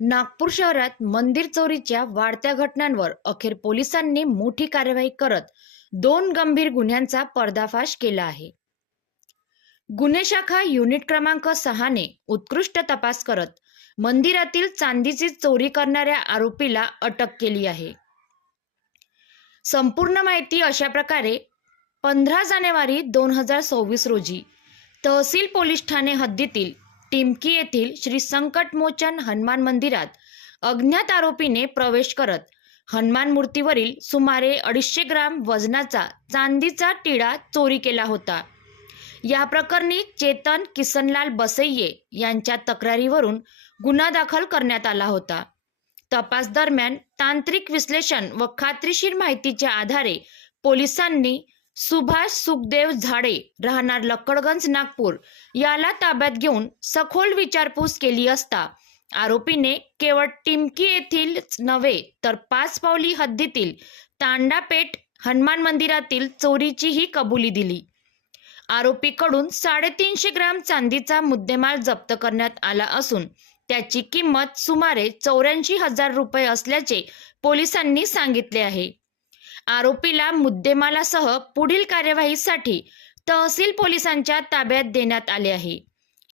नागपूर शहरात मंदिर चोरीच्या वाढत्या घटनांवर अखेर पोलिसांनी मोठी कार्यवाही करत 2 गंभीर गुन्ह्यांचा पर्दाफाश केला आहे. गुन्हे शाखा युनिट क्रमांक 6 ने उत्कृष्ट तपास करत मंदिरातील चांदीची चोरी करणाऱ्या आरोपीला अटक केली आहे. संपूर्ण माहिती अशा प्रकारे 15 जानेवारी 2026 रोजी तहसील पोलीस ठाणे हद्दीतील टिमकी येथील श्री संकटमोचन हनुमान मंदिरात अज्ञात आरोपीने प्रवेश करत हनुमान मूर्तीवरील सुमारे 250 ग्राम वजनाचा चांदीचा टिळा चोरी केला होता. या प्रकरणी चेतन किसनलाल बसैये यांच्या तक्रारीवरून गुन्हा दाखल करण्यात आला होता. तपास दरम्यान तांत्रिक विश्लेषण व खात्रीशीर माहितीच्या आधारे पोलिसांनी सुभाष सुखदेव झाडे राहणार लक्कडगंज नागपूर याला ताब्यात घेऊन सखोल विचारपूस केली असता आरोपीने केवळ टिमकी येथीलच नव्हे तर 5 पावली हद्दीतील तांडापेठ हनुमान मंदिरातील चोरीचीही कबुली दिली. आरोपीकडून 350 ग्राम चांदीचा मुद्देमाल जप्त करण्यात आला असून त्याची किंमत सुमारे 84,000 रुपये असल्याचे पोलिसांनी सांगितले आहे. आरोपीला मुद्देमालासह पुढील कार्यवाहीसाठी तहसील पोलिसांच्या ताब्यात देण्यात आले आहे.